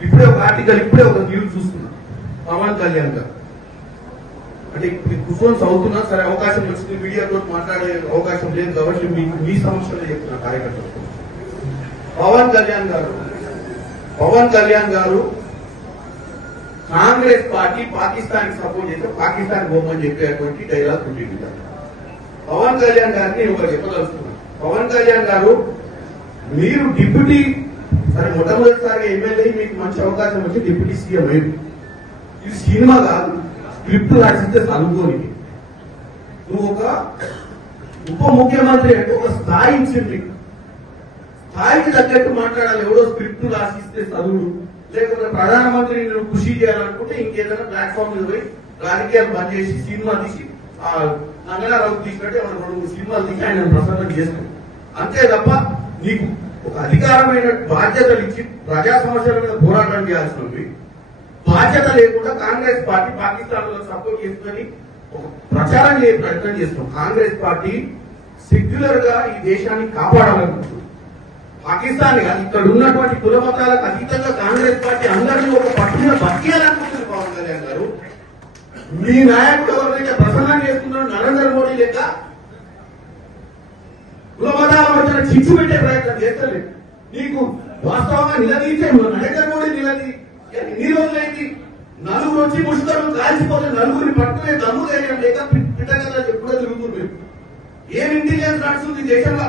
ఇప్పుడే ఒక ఆర్టికల్ ఇప్పుడే ఒక న్యూస్ చూస్తున్నా పవన్ కళ్యాణ్ గారు అంటే కూర్చొని చదువుతున్నా సరే అవకాశం వచ్చింది మీడియాతో మాట్లాడే అవకాశం లేదు కాబట్టి మీకు మీ సమస్యలే చెప్తున్నా కార్యకర్తలకు పవన్ కళ్యాణ్ గారు కాంగ్రెస్ పార్టీ పాకిస్తాన్ సపోర్ట్ చేస్తే పాకిస్తాన్ బొమ్మని చెప్పేటువంటి డైలాగ్ ఉంటుంది పవన్ కళ్యాణ్ గారిని ఒకరు చెప్పదలుచుకున్నారు పవన్ కళ్యాణ్ గారు మీరు డిప్యూటీ సరే మొట్టమొదటిసారిగా ఎమ్మెల్యే మీకు మంచి అవకాశం వచ్చి డిప్యూటీ సీఎం అయ్యింది ఇది సినిమా కాదు స్క్రిప్ట్ రాసిస్తే చదువుకోని నువ్వు ఒక ఉప ముఖ్యమంత్రి అంటే ఒక స్థాయి ఇచ్చింది స్థాయికి తగ్గట్టు మాట్లాడాలి ఎవడో స్క్రిప్ట్ రాసిస్తే చదువుడు లేకపోతే ప్రధానమంత్రి నువ్వు కృషి చేయాలనుకుంటే ఇంకేదైనా ప్లాట్ఫామ్ మీద పోయి రాజకీయాలు బంద్ చేసి సినిమా తీసి నంగనారావు తీసినట్టే మనం 2 సినిమాలు తీసి ఆయన ప్రసన్నం చేస్తాం అంతే తప్ప నీకు ఒక అధికారమైన బాధ్యతలు ఇచ్చి ప్రజా సమస్యల మీద పోరాటం చేయాల్సినవి బాధ్యత లేకుండా కాంగ్రెస్ పార్టీ పాకిస్తాన్ లో సపోర్ట్ చేస్తుందని ఒక ప్రచారం చేయ ప్రయత్నం చేస్తున్నాం కాంగ్రెస్ పార్టీ సెక్యులర్ గా ఈ దేశాన్ని కాపాడాలనుకుంటుంది పాకిస్తాన్ ఇక్కడ ఉన్నటువంటి కుల మతాలకు అతీతంగా కాంగ్రెస్ పార్టీ అందరినీ ఒక పట్టున బతికేయాలనుకుంటుంది పవన్ కళ్యాణ్ గారు మీ నాయకుడు ఎవరైతే ప్రసన్నం చేస్తున్నారో నరేంద్ర మోడీ లెక్క కుల మతాల మధ్యన చిచ్చు పెట్టే ప్రయత్నం చేస్తలేదు నీకు వాస్తవంగా నిలదీసే నరేంద్ర మోడీ ఎన్ని రోజులైంది నలుగురు వచ్చి ముష్కరు కాల్చిపోతే నలుగురిని పట్టుకునే దమ్ము ధైర్యం లేక పిట్టగల్లా ఎప్పుడో తిరుగుతుంది ఏం ఇంటెలిజెన్స్ నడుస్తుంది దేశంలో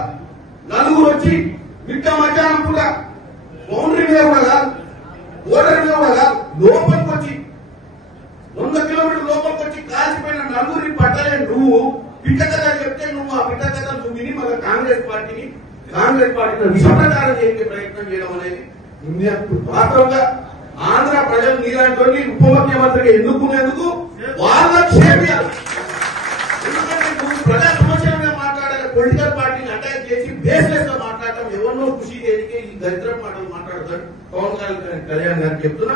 నలుగురు వచ్చి మిట్ట మధ్యాహ్నం కూడా బౌండరీ మీద కూడా కాదు బోర్డర్ మీద కూడా కాదు లోపలికి వచ్చి 100 కిలోమీటర్ల లోపలికి వచ్చి కాల్చిపోయిన నలుగురిని పట్టలే నువ్వు పిట్టకథ చెప్తే నువ్వు ఆ పిట్టకథ నువ్వు విని మళ్ళీ కాంగ్రెస్ పార్టీని విషప్రచారం చేసే ప్రయత్నం చేయడం అనేది వాస్తవంగా ఆంధ్ర ప్రజలు నీలాంటి ఉప ముఖ్యమంత్రిగా ఎన్నుకునేందుకు వాళ్ళ క్షేమియాలి ఎందుకంటే నువ్వు ప్రజా సమస్యల మీద మాట్లాడాలి పొలిటికల్ పార్టీని అటాక్ చేసి బేస్లెస్ గా మాట్లాడటం ఎవరినో కృషి చేయడానికి ఈ దరిద్రం మాటలు మాట్లాడతాడు పవన్ కళ్యాణ్ గారికి చెప్తున్నా